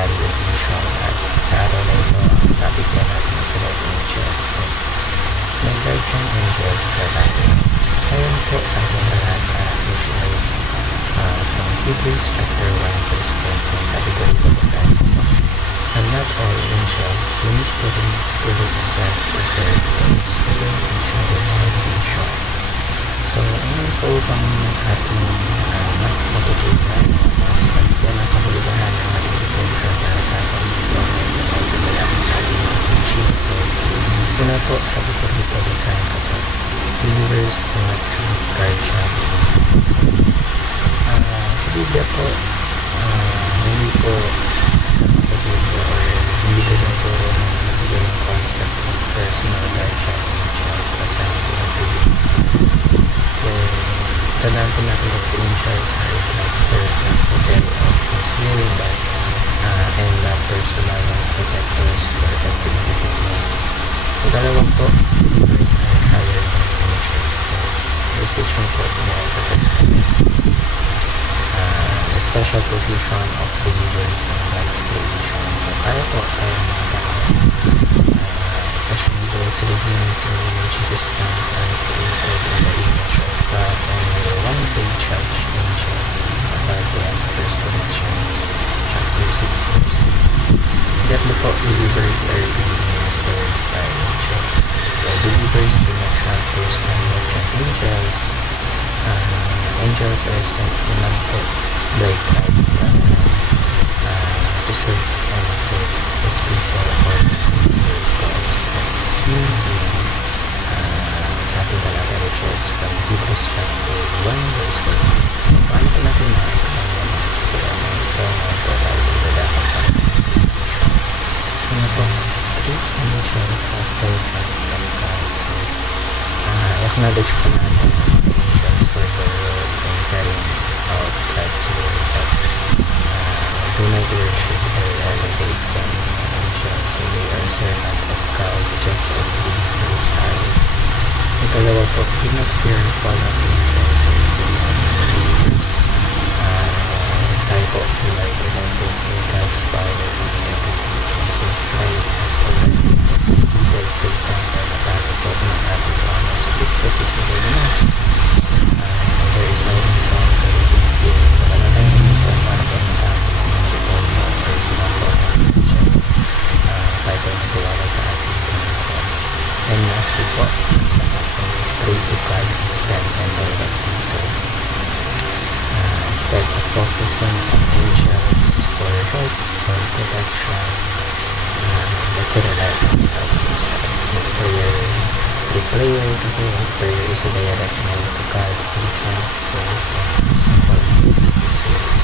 Edition at sa araw na ito ang topic na natin sa Red Angels. So, may Guardian Angels na tayo. Ngayon po sa ating talata which is from Hebrews chapter 1 verse 14. Sabi ko ito basahin po. And not all angels, ministering spirits sent to serve those who will enjoy salvation. So, ano po bang ating mas matutunan, mas magyan ang kahulugan ng ating devotion para sa ating dito ay pagdalangin sa ating mga teaching. So, una po, sabi ko dito basahin ko po, believers do not have guardian. So, sa Biblia po, hindi po kasama sa Biblia or hindi ko tinuturo ng concept of personal guardian angels as ang tinuturo. So, tandaan po natin that the angels are God's servant to carry out His will and personal protectors for every living beings. So, dalawang po, believers are higher than angels. So, distinction po na-emphasize po the special position of believers in God's creation. So, kaya po tayo mga tao, especially those redeemed through Jesus Christ and created in the image of God and will one day judge angels aside po yan sa 1 Corinthians chapter 6 verse 3. Therefore po, believers are being ministered by angels. So, believers do not have those knowledge of angels. Angels are sent naman po by God to serve and assist His people according to His will goals as we read sa ating talata which is from Hebrews chapter 1 verse 14. So, paano po natin makakita ng mga tutuan na ito na po tayo dadakas sa ano po, treat angels as servants of God. So, acknowledge po natin angels for their role in carrying out God's will, but do not worship or elevate them angels. So, they are servants of God just as believers are. Ikalawa po, do not fear fallen angels or demons. So, believers, tayo po delighted and in God's power and abilities. And since Christ has already defeated Satan na natalo po ng ating Panginoon sa Kristo sa Lord na Mas, there is no reason to fear. Wala tayong reason para po natakot sa mga demonyo or sa mga fallen angels. Tayo po nagtiwala sa ating Panginoon. And lastly po, mas matapang is pray to God then and directly. So, instead of focusing on angels for help or protection, let's rely on God Himself. So, through prayer, kasi prayer is a direct line to God, He sends prayers and simple His will.